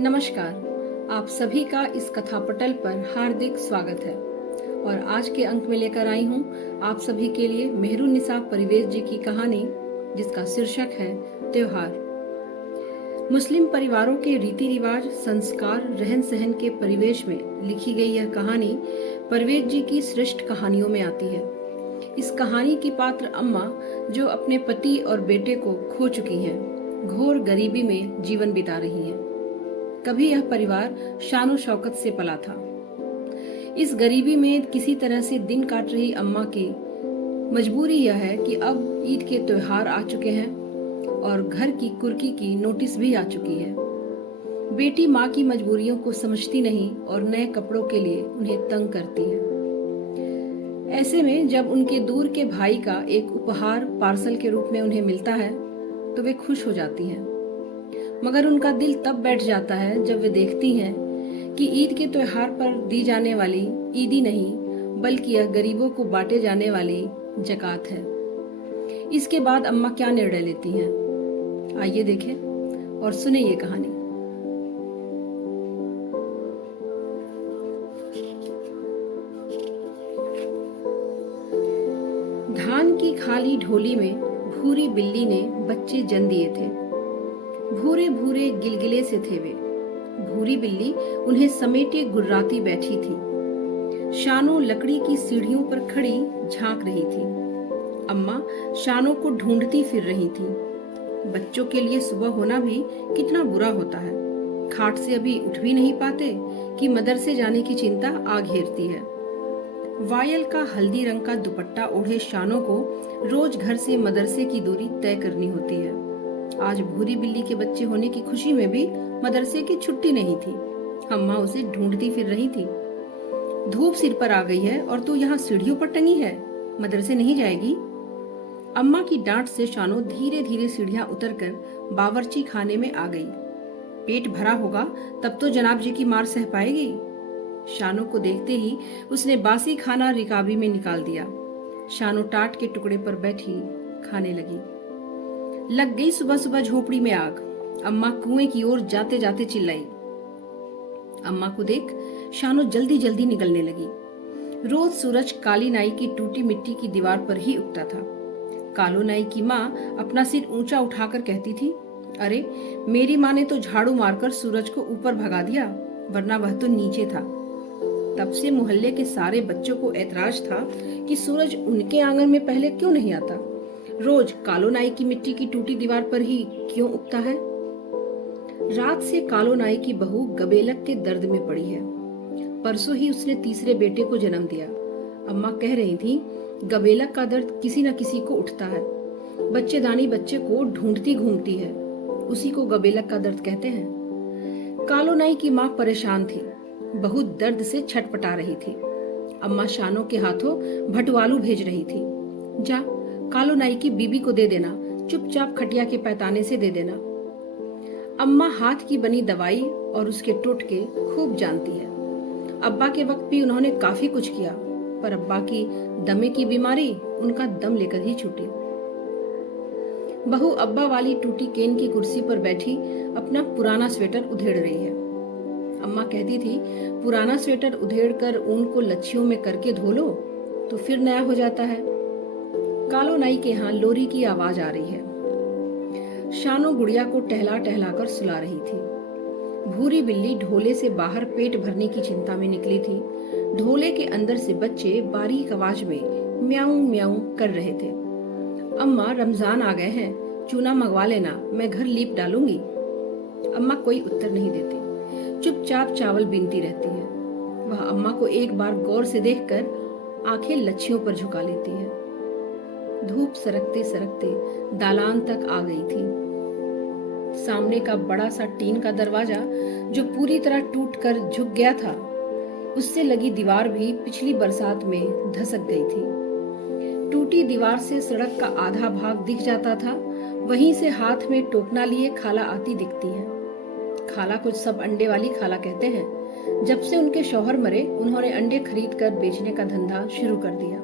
नमस्कार। आप सभी का इस कथापटल पर हार्दिक स्वागत है और आज के अंक में लेकर आई हूँ आप सभी के लिए मेहरुन्निसा परवेज जी की कहानी, जिसका शीर्षक है त्योहार। मुस्लिम परिवारों के रीति रिवाज, संस्कार, रहन सहन के परिवेश में लिखी गई यह कहानी परवेज जी की श्रेष्ठ कहानियों में आती है। इस कहानी की पात्र अम्मा, जो अपने पति और बेटे को खो चुकी हैं, घोर गरीबी में जीवन बिता रही हैं। कभी यह परिवार शानो शौकत से पला था। इस गरीबी में किसी तरह से दिन काट रही अम्मा की मजबूरी यह है कि अब ईद के त्योहार आ चुके हैं और घर की कुर्की की नोटिस भी आ चुकी है। बेटी माँ की मजबूरियों को समझती नहीं और नए कपड़ों के लिए उन्हें तंग करती है। ऐसे में जब उनके दूर के भाई का एक उपहार पार्सल के रूप में उन्हें मिलता है तो वे खुश हो जाती हैं, मगर उनका दिल तब बैठ जाता है जब वे देखती हैं कि ईद के त्योहार पर दी जाने वाली ईदी नहीं, बल्कि यह गरीबों को बांटे जाने वाली जकात है। इसके बाद अम्मा क्या निर्णय लेती हैं, आइए देखें और सुने ये कहानी। धान की खाली ढोली में भूरी बिल्ली ने बच्चे जन्म दिए थे। भूरे भूरे गिलगिले से थे वे। भूरी बिल्ली उन्हें समेटे गुर्राती बैठी थी। शानो लकड़ी की सीढ़ियों पर खड़ी झांक रही थी। अम्मा शानो को ढूंढती फिर रही थी। बच्चों के लिए सुबह होना भी कितना बुरा होता है। खाट से अभी उठ भी नहीं पाते कि मदरसे जाने की चिंता आ घेरती है। वायल का हल्दी रंग का दुपट्टा ओढ़े शानो को रोज घर से मदरसे की दूरी तय करनी होती है। आज भूरी बिल्ली के बच्चे होने की खुशी में भी मदरसे की छुट्टी नहीं थी। अम्मा उसे ढूंढती फिर रही थी। धूप सिर पर आ गई है और तू यहाँ सीढ़ियों पर टंगी है, मदरसे नहीं जाएगी? अम्मा की डांट से शानो धीरे धीरे सीढ़ियां उतरकर बावर्ची खाने में आ गई। पेट भरा होगा तब तो जनाब जी की मार सह पाएगी। शानो को देखते ही उसने बासी खाना रिकाबी में निकाल दिया। शानो टाट के टुकड़े पर बैठी खाने लगी। लग गई सुबह सुबह झोपड़ी में आग। अम्मा कुएं की ओर जाते जाते चिल्लाई। अम्मा को देख शानो जल्दी जल्दी निकलने लगी। रोज सूरज काली नाई की टूटी मिट्टी की दीवार पर ही उगता था। कालो नाई की माँ अपना सिर ऊंचा उठाकर कहती थी, अरे मेरी माँ ने तो झाड़ू मारकर सूरज को ऊपर भगा दिया, वरना वह तो नीचे था। तब से मोहल्ले के सारे बच्चों को ऐतराज था कि सूरज उनके आंगन में पहले क्यों नहीं आता, रोज कालो नाई की मिट्टी की टूटी दीवार पर ही क्यों उगता है। रात से कालो नाई की बहू गबेलक के दर्द में पड़ी है। परसों ही उसने तीसरे बेटे को जन्म दिया। अम्मा कह रही थी, गबेलक का दर्द किसी न किसी को उठता है। बच्चेदानी बच्चे को ढूंढती घूमती है, उसी को गबेलक का दर्द कहते हैं। कालो नाई की माँ परेशान थी, बहुत दर्द से छटपटा रही थी। अम्मा शानो के हाथों भटवालू भेज रही थी। जा कालो नाई की बीबी को दे देना, चुपचाप खटिया के पैताने से दे देना। अम्मा हाथ की बनी दवाई और उसके टोटके खूब जानती है। अब्बा के वक्त भी उन्होंने काफी कुछ किया, पर अब्बा की दमे की बीमारी उनका दम लेकर ही छूटी। बहू अब्बा वाली टूटी केन की कुर्सी पर बैठी अपना पुराना स्वेटर उधेड़ रही है। अम्मा कहती थी, पुराना स्वेटर उधेड़ कर ऊन को लच्छियों में करके धो लो तो फिर नया हो जाता है। कालो नाई के यहाँ लोरी की आवाज आ रही है। शानो गुड़िया को टहला टहला कर सुला रही थी। भूरी बिल्ली ढोले से बाहर पेट भरने की चिंता में निकली थी। ढोले के अंदर से बच्चे बारीक आवाज में म्याऊं म्याऊं कर रहे थे। अम्मा रमजान आ गए हैं, चूना मंगवा लेना, मैं घर लीप डालूंगी। अम्मा कोई उत्तर नहीं देती, चुपचाप चावल बीनती रहती है। वह अम्मा को एक बार गौर से देखकर आंखें लच्छियों पर झुका लेती है। धूप सरकते सरकते दालान तक आ गई थी। सामने का बड़ा सा टीन का दरवाजा जो पूरी तरह टूटकर झुक गया था, उससे लगी दीवार भी पिछली बरसात में धसक गई थी। टूटी दीवार से सड़क का आधा भाग दिख जाता था। वहीं से हाथ में टोकना लिए खाला आती दिखती है। खाला कुछ सब अंडे वाली खाला कहते हैं। जब से उनके शौहर मरे, उन्होंने अंडे खरीद कर बेचने का धंधा शुरू कर दिया।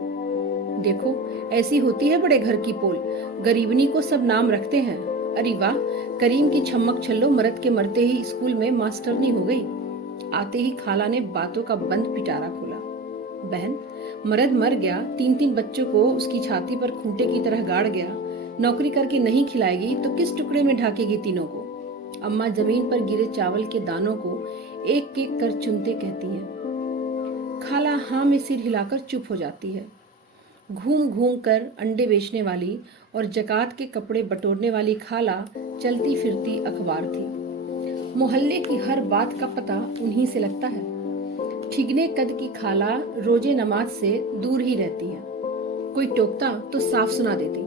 देखो ऐसी होती है बड़े घर की पोल, गरीबनी को सब नाम रखते हैं, अरे वाह, करीम की छमक छल्लो मरद के मरते ही स्कूल में मास्टरनी हो गई। आते ही खाला ने बातों का बंद पिटारा खोला। बहन, मर्द मर गया, 3-3 बच्चों को उसकी छाती पर खूंटे की तरह गाड़ गया, नौकरी करके नहीं खिलाएगी तो किस टुकड़े में ढाकेगी तीनों को। अम्मा जमीन पर गिरे चावल के दानों को एक एक कर चुनते कहती हैं। खाला हाँ में सिर हिलाकर चुप हो जाती है। घूम घूम कर अंडे बेचने वाली और जकात के कपड़े बटोरने वाली खाला चलती फिरती अखबार थी। मोहल्ले की हर बात का पता उन्हीं से लगता है। ठिगने कद की खाला रोजे नमाज से दूर ही रहती है। कोई टोकता तो साफ सुना देती,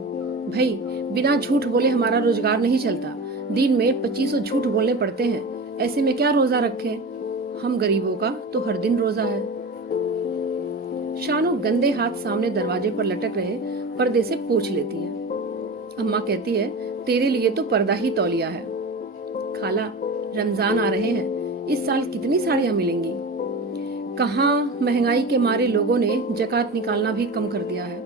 भाई बिना झूठ बोले हमारा रोजगार नहीं चलता, दिन में 2500 झूठ बोलने पड़ते हैं, ऐसे में क्या रोजा रखें, हम गरीबों का तो हर दिन रोजा है। शानो गंदे हाथ सामने दरवाजे पर लटक रहे पर्दे से पोंछ लेती है। अम्मा कहती है, तेरे लिए तो पर्दा ही तौलिया है। खाला, रमजान आ रहे हैं, इस साल कितनी साड़ियां मिलेंगी। कहाँ महंगाई के मारे लोगों ने जकात निकालना भी कम कर दिया है।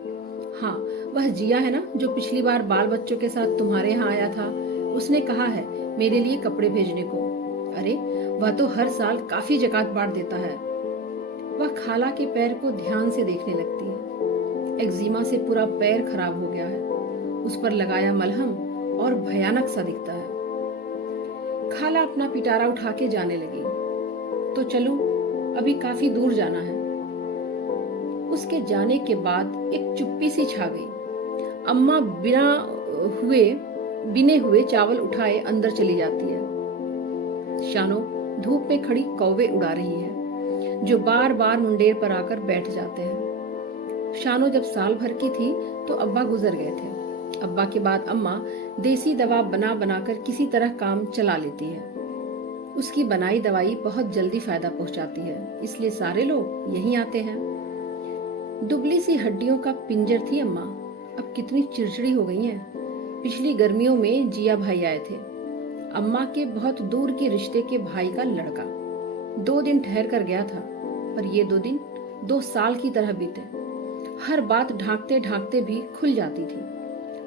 हाँ, वह जिया है ना जो पिछली बार बाल बच्चों के साथ तुम्हारे यहाँ आया था, उसने कहा है मेरे लिए कपड़े भेजने को। अरे वह तो हर साल काफी जकात बांट देता है। वह खाला के पैर को ध्यान से देखने लगती है। एक्जिमा से पूरा पैर खराब हो गया है, उस पर लगाया मलहम और भयानक सा दिखता है। खाला अपना पिटारा उठा के जाने लगी। तो चलो, अभी काफी दूर जाना है। उसके जाने के बाद एक चुप्पी सी छा गई। अम्मा बिने हुए चावल उठाए अंदर चली जाती है। शानो धूप में खड़ी कौवे उड़ा रही है, जो बार बार मुंडेर पर आकर बैठ जाते हैं। शानो जब साल भर की थी तो अब्बा गुजर गए थे। अब्बा के बाद अम्मा देसी दवा बना बनाकर किसी तरह काम चला लेती है। उसकी बनाई दवाई बहुत जल्दी फायदा पहुंचाती है, इसलिए सारे लोग यहीं आते हैं। दुबली सी हड्डियों का पिंजर थी अम्मा, अब कितनी चिड़चिड़ी हो गई हैं। पिछली गर्मियों में जिया भाई आए थे, अम्मा के बहुत दूर के रिश्ते के भाई का लड़का। 2 दिन ठहर कर गया था, पर ये 2 दिन 2 साल की तरह बीते। हर बात ढांकते ढांकते भी खुल जाती थी।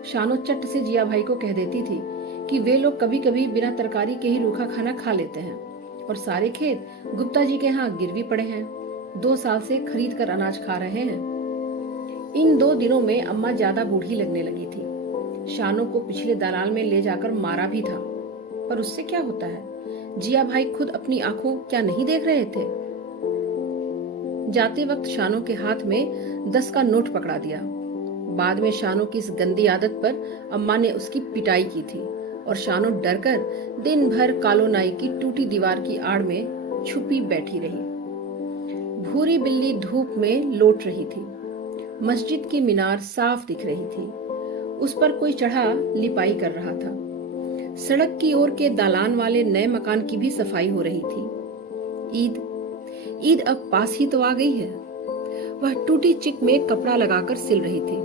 शानो चट से जिया भाई को कह देती थी कि वे लोग कभी कभी बिना तरकारी के ही रूखा खाना खा लेते हैं, और सारे खेत गुप्ता जी के यहाँ गिरवी पड़े हैं, 2 साल से खरीद कर अनाज खा रहे हैं। इन 2 दिनों में अम्मा ज्यादा बूढ़ी लगने लगी थी। शानो को पिछले दलाल में ले जाकर मारा भी था, पर उससे क्या होता है, जिया भाई खुद अपनी आंखों क्या नहीं देख रहे थे। जाते वक्त शानो के हाथ में 10 का नोट पकड़ा दिया। बाद में शानो की इस गंदी आदत पर अम्मा ने उसकी पिटाई की थी, और शानो डरकर दिन भर कालोनाई की टूटी दीवार की आड़ में छुपी बैठी रही। भूरी बिल्ली धूप में लौट रही थी। मस्जिद की मीनार साफ दिख रही थी, उस पर कोई चढ़ा लिपाई कर रहा था। सड़क की ओर के दालान वाले नए मकान की भी सफाई हो रही थी। ईद अब पास ही तो आ गई है। वह टूटी चिक में कपड़ा लगाकर सिल रही थी।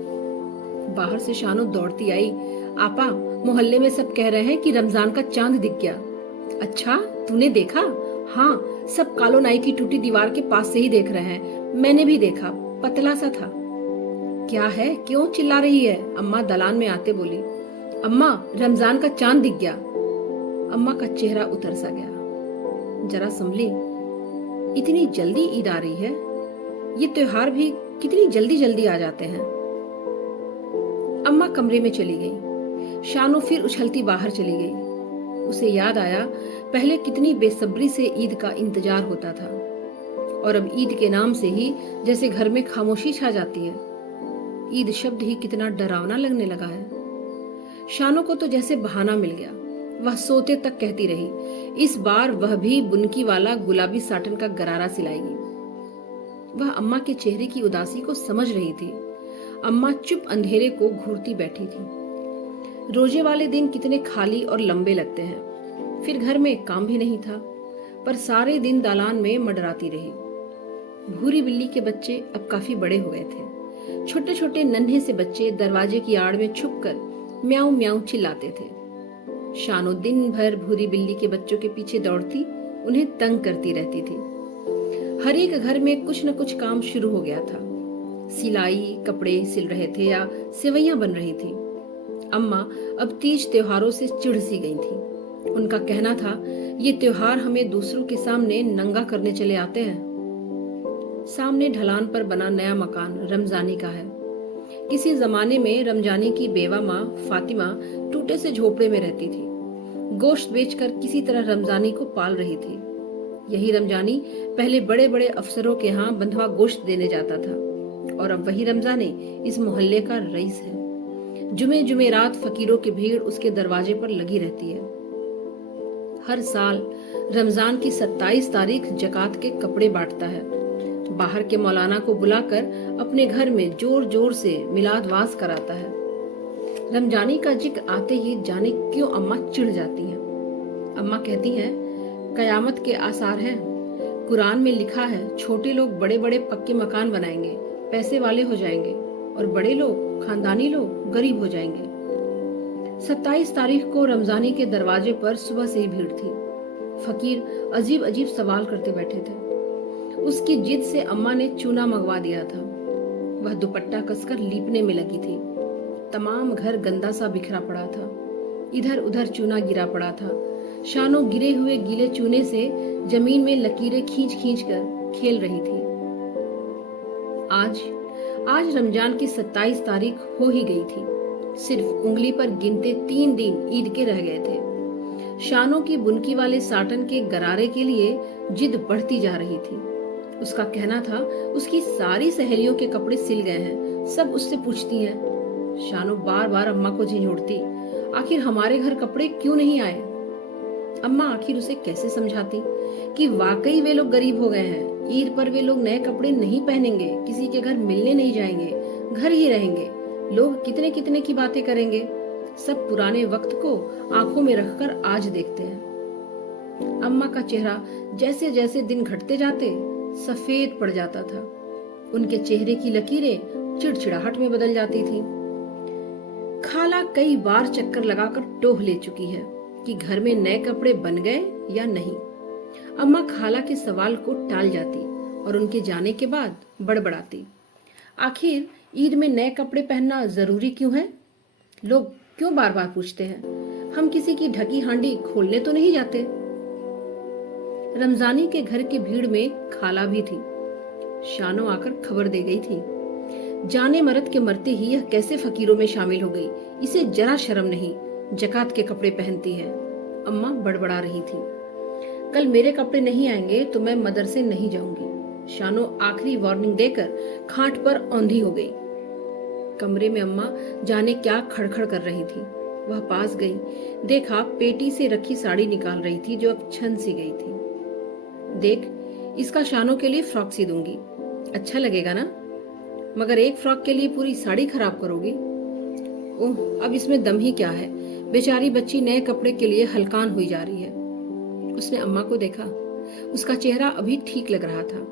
बाहर से शानो दौड़ती आई, आपा, मोहल्ले में सब कह रहे हैं कि रमजान का चांद दिख गया। अच्छा, तूने देखा? हाँ, सब कालो नाई की टूटी दीवार के पास से ही देख रहे हैं, मैंने भी देखा, पतला सा था। क्या है, क्यों चिल्ला रही है? अम्मा दलान में आते बोली। अम्मा, रमजान का चांद दिख गया। अम्मा का चेहरा उतर सा गया। जरा संभली, इतनी जल्दी ईद आ रही है, ये त्योहार भी कितनी जल्दी जल्दी आ जाते हैं। अम्मा कमरे में चली गई। शानो फिर उछलती बाहर चली गई। उसे याद आया, पहले कितनी बेसब्री से ईद का इंतजार होता था, और अब ईद के नाम से ही जैसे घर में खामोशी छा जाती है। ईद शब्द ही कितना डरावना लगने लगा है। शानो को तो जैसे बहाना मिल गया। वह सोते तक कहती रही, इस बार वह भी बुनकी वाला गुलाबी साटन का गरारा सिलाएगी। वह अम्मा के चेहरे की उदासी को समझ रही थी। अम्मा चुप अंधेरे को घूरती बैठी थी। रोजे वाले दिन कितने खाली और लंबे लगते हैं। फिर घर में काम भी नहीं था, पर सारे दिन दालान में मंडराती रही। भूरी बिल्ली के बच्चे अब काफी बड़े हो गए थे। छोटे छोटे नन्हे से बच्चे दरवाजे की आड़ में छुपकर म्याऊं म्याऊं चिल्लाते थे। शानो दिन भर भूरी बिल्ली के बच्चों के पीछे दौड़ती, उन्हें तंग करती रहती थी। हर एक घर में कुछ न कुछ काम शुरू हो गया था। सिलाई, कपड़े सिल रहे थे या सेवैयां बन रही थी। अम्मा अब तीज त्योहारों से चिढ़ सी गई थी। उनका कहना था, ये त्योहार हमें दूसरों के सामने नंगा करने चले आते हैं। सामने ढलान पर बना नया मकान रमजानी का है। किसी जमाने में रमजानी की बेवा माँ फातिमा टूटे से झोपड़े में रहती थी। गोश्त बेचकर किसी तरह रमजानी को पाल रही थी। यही रमजानी पहले बड़े बड़े अफसरों के यहाँ बंधवा गोश्त देने जाता था, और अब वही रमजानी इस मोहल्ले का रईस है। जुमे जुमे रात फकीरों की भीड़ उसके दरवाजे पर लगी रहती है। हर साल रमजान की 27 तारीख जकात के कपड़े बांटता है। बाहर के मौलाना को बुलाकर अपने घर में जोर जोर से मिलाद वाज कराता है। रमजानी का जिक्र आते ही जाने क्यों अम्मा चिढ़ जाती हैं। अम्मा कहती हैं, कयामत के आसार हैं। कुरान में लिखा है, छोटे लोग बड़े बड़े पक्के मकान बनाएंगे, पैसे वाले हो जाएंगे, और बड़े लोग, खानदानी लोग गरीब हो जाएंगे। 27 तारीख को रमजानी के दरवाजे पर सुबह से ही भीड़ थी। फकीर अजीब अजीब सवाल करते बैठे थे। उसकी जिद से अम्मा ने चूना मंगवा दिया था। वह दुपट्टा कसकर लीपने में लगी थी। तमाम घर गंदा सा बिखरा पड़ा था। इधर उधर चूना गिरा पड़ा था। शानो गिरे हुए गीले चूने से जमीन में लकीरें खींच खींच कर खेल रही थी। आज रमजान की 27 तारीख हो ही गई थी। सिर्फ उंगली पर गिनते 3 दिन ईद के रह गए थे। शानो की बुनकी वाले साटन के गरारे के लिए जिद बढ़ती जा रही थी। उसका कहना था, उसकी सारी सहेलियों के कपड़े सिल गए हैं। सब उससे पूछती हैं। शानो बार बार अम्मा को झिझोड़ती, आखिर हमारे घर कपड़े क्यों नहीं आए। अम्मा आखिर उसे कैसे समझाती कि वाकई वे लोग गरीब हो गए हैं। ईद पर वे लोग नए कपड़े नहीं पहनेंगे, किसी के घर मिलने नहीं जाएंगे, घर ही रहेंगे। लोग कितने कितने की बातें करेंगे। सब पुराने वक्त को आंखों में रखकर आज देखते हैं। अम्मा का चेहरा जैसे जैसे दिन घटते जाते सफेद पड़ जाता था। उनके चेहरे की लकीरें चिड़चिड़ाहट में बदल जाती थी। खाला कई बार चक्कर लगाकर टोह ले चुकी है कि घर में नए कपड़े बन गए या नहीं। अम्मा खाला के सवाल को टाल जाती और उनके जाने के बाद बड़बड़ाती, आखिर ईद में नए कपड़े पहनना जरूरी क्यों है? लोग क्यों बार बार पूछते हैं? हम किसी की ढकी हांडी खोलने तो नहीं जाते। रमजानी के घर की भीड़ में खाला भी थी। शानो आकर खबर दे गई थी। जाने मरद के मरते ही यह कैसे फकीरों में शामिल हो गई, इसे जरा शर्म नहीं, जकात के कपड़े पहनती है। अम्मा बड़बड़ा रही थी। कल मेरे कपड़े नहीं आएंगे तो मैं मदरसे नहीं जाऊंगी। शानो आखिरी वार्निंग देकर खाट पर औंधी हो गई। कमरे में अम्मा जाने क्या खड़खड़ कर रही थी। वह पास गई, देखा पेटी से रखी साड़ी निकाल रही थी जो अब छन सी गई थी। देख, इसका शानो के लिए फ्रॉक सी दूंगी, अच्छा लगेगा ना? मगर एक फ्रॉक के लिए पूरी साड़ी खराब करोगी? ओह, अब इसमें दम ही क्या है। बेचारी बच्ची नए कपड़े के लिए हलकान हुई जा रही है। उसने अम्मा को देखा। उसका चेहरा अभी ठीक लग रहा था।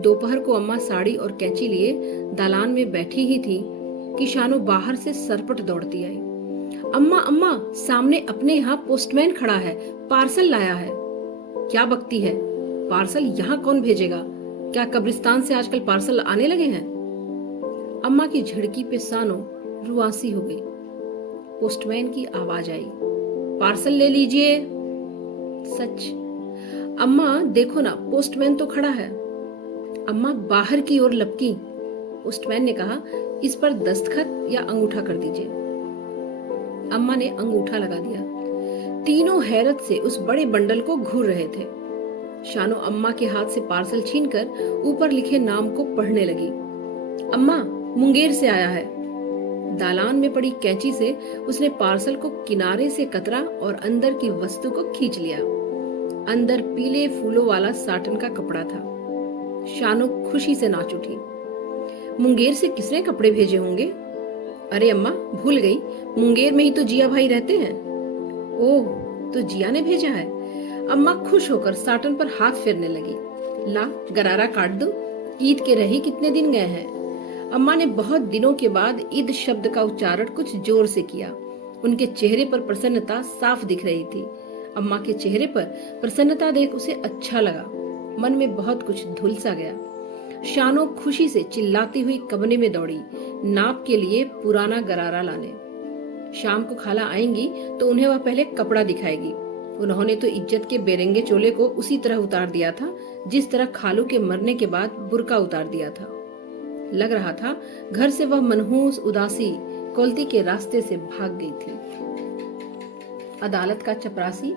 दोपहर को अम्मा साड़ी और कैंची लिए दालान में बैठी ही थी कि शानो बाहर से सरपट दौड़ती आई। अम्मा अम्मा, सामने अपने यहाँ पोस्टमैन खड़ा है, पार्सल लाया है। क्या बकती है? पार्सल यहाँ कौन भेजेगा? क्या कब्रिस्तान से आजकल पार्सल आने लगे हैं? अम्मा की झिड़की पे सानो रुआसी हो गई। पोस्टमैन की आवाज आई, पार्सल ले लीजिए। सच। अम्मा देखो ना, पोस्टमैन तो खड़ा है। अम्मा बाहर की ओर लपकी। पोस्टमैन ने कहा, इस पर दस्तखत या अंगूठा कर दीजिए। अम्मा ने अंगूठा लगा दिया। तीनों हैरत से उस बड़े बंडल को घूर रहे थे। शानो अम्मा के हाथ से पार्सल छीनकर ऊपर लिखे नाम को पढ़ने लगी। अम्मा, मुंगेर से आया है। दालान में पड़ी कैंची से उसने पार्सल को किनारे से कतरा और अंदर की वस्तु को खींच लिया। अंदर पीले फूलों वाला साटन का कपड़ा था। शानो खुशी से नाच उठी। मुंगेर से किसने कपड़े भेजे होंगे? अरे अम्मा, भूल गई, मुंगेर में ही तो जिया भाई रहते हैं। ओह, तो जिया ने भेजा है। अम्मा खुश होकर साटन पर हाथ फेरने लगी। ला, गरारा काट दो, ईद के रहे कितने दिन गए हैं। अम्मा ने बहुत दिनों के बाद ईद शब्द का उच्चारण कुछ जोर से किया। उनके चेहरे पर प्रसन्नता साफ दिख रही थी। अम्मा के चेहरे पर प्रसन्नता देख उसे अच्छा लगा। मन में बहुत कुछ धुल सा गया। शानो खुशी से चिल्लाती हुई कमरे में दौड़ी, नाप के लिए पुराना गरारा लाने। शाम को खाला आएंगी तो उन्हें वह पहले कपड़ा दिखाएगी। उन्होंने तो इज्जत के बेरंगे चोले को उसी तरह उतार दिया था जिस तरह खालू के मरने के बाद बुर्का उतार दिया था। लग रहा था घर से वह मनहूस उदासी कोलती के रास्ते से भाग गई थी। अदालत का चपरासी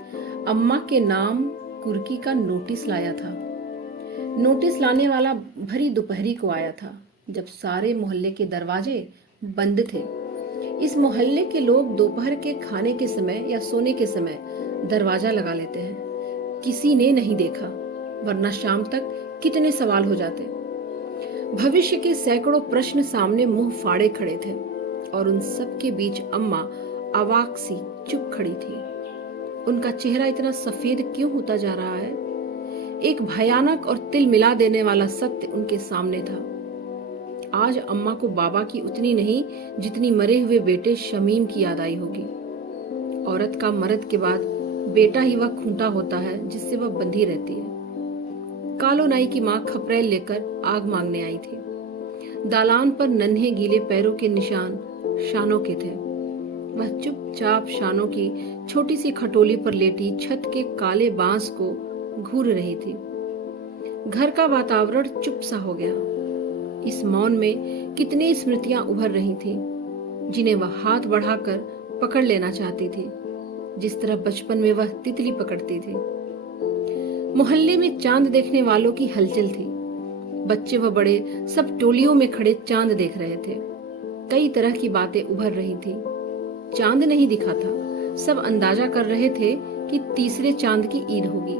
अम्मा के नाम कुर्की का नोटिस लाया था। नोटिस लाने वाला भरी दोपहरी को आया था, जब सारे मोहल्ले के दरवाजे बंद थे। इस मोहल्ले के लोग दोपहर के खाने के समय या सोने के समय दरवाजा लगा लेते हैं। किसी ने नहीं देखा, वरना शाम तक कितने सवाल हो जाते। भविष्य के सैकड़ों प्रश्न सामने मुंह फाड़े खड़े थे और उन सब के बीच अम्मा अवाक सी चुप खड़ी थी। उनका चेहरा इतना सफेद क्यों होता जा रहा है? एक भयानक और तिल मिला देने वाला सत्य उनके सामने था। आज अम्मा को बाबा की उतनी नहीं जितनी मरे हुए बेटे शमीम की याद आई होगी। औरत का मर्द के बाद बेटा ही वह खूंटा होता है जिससे वह बंधी रहती है। कालो नाई की माँ खपरेल लेकर आग मांगने आई थी। दालान पर नन्हे गीले पैरों के निशान शानों के थे। वह चुपचाप शानों की छोटी सी खटोली पर लेटी छत के काले बांस को घूर रही थी। घर का वातावरण चुप सा हो गया। इस मौन में कितनी स्मृतियां उभर रही थीं, जिन्हें वह हाथ बढ़ाकर पकड़ लेना चाहती थी, जिस तरह बचपन में वह तितली पकड़ती थी। मोहल्ले में चांद देखने वालों की हलचल थी। बच्चे व बड़े सब टोलियों में खड़े चांद देख रहे थे। कई तरह की बातें उभर रही थी। चांद नहीं दिखा था, सब अंदाजा कर रहे थे कि तीसरे चांद की ईद होगी।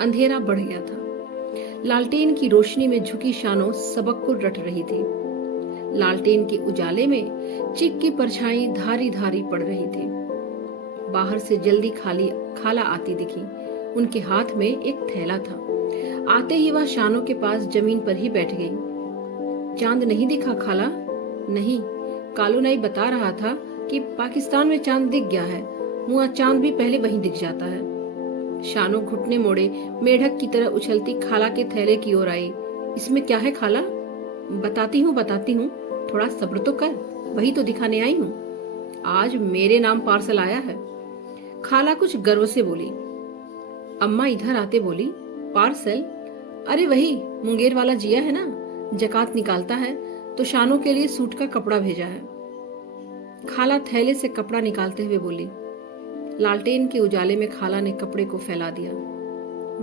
अंधेरा बढ़ गया था। लालटेन की रोशनी में झुकी शानों सबक को रट रही थी। लालटेन के उजाले में चिक की परछाई धारी धारी पड़ रही थी। बाहर से जल्दी खाला आती दिखी। उनके हाथ में एक थैला था। आते ही वह शानों के पास जमीन पर ही बैठ गई। चांद नहीं दिखा खाला? नहीं, कालू नाई बता रहा था कि पाकिस्तान में चांद दिख गया है। मुआ चांद भी पहले वहीं दिख जाता है। शानों घुटने मोड़े मेढक की तरह उछलती खाला के थैले की ओर आई। इसमें क्या है खाला? बताती हूँ, थोड़ा सब्र तो कर, वही तो दिखाने आई हूँ। आज मेरे नाम पार्सल आया है। खाला कुछ गर्व से बोली। अम्मा इधर आते बोली, पार्सल? अरे वही मुंगेर वाला जिया है ना, जकात निकालता है तो शानों के लिए सूट का कपड़ा भेजा है। खाला थैले से कपड़ा निकालते हुए बोली। लालटेन के उजाले में खाला ने कपड़े को फैला दिया।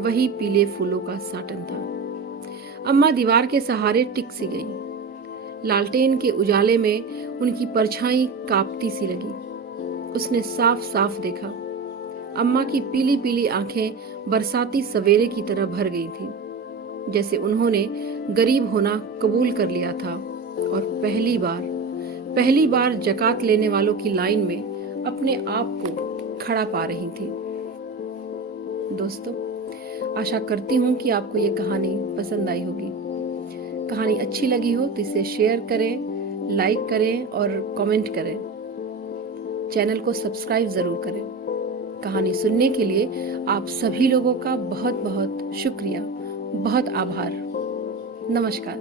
वही पीले फूलों का साटन था। अम्मा दीवार के सहारे टिक सी गई। लालटेन के उजाले में उनकी परछाई कांपती सी लगी। उसने साफ साफ देखा। अम्मा की पीली पीली आंखें बरसाती सवेरे की तरह भर गई थी, जैसे उन्होंने गरीब होना कबूल कर लिया था और पहली बार जकात लेने वालों की लाइन में अपने आप को खड़ा पा रही थी। दोस्तों, आशा करती हूँ कि आपको ये कहानी पसंद आई होगी। कहानी अच्छी लगी हो तो इसे शेयर करें, लाइक करें और कमेंट करें। चैनल को सब्सक्राइब जरूर करें। कहानी सुनने के लिए आप सभी लोगों का बहुत बहुत शुक्रिया, बहुत आभार। नमस्कार।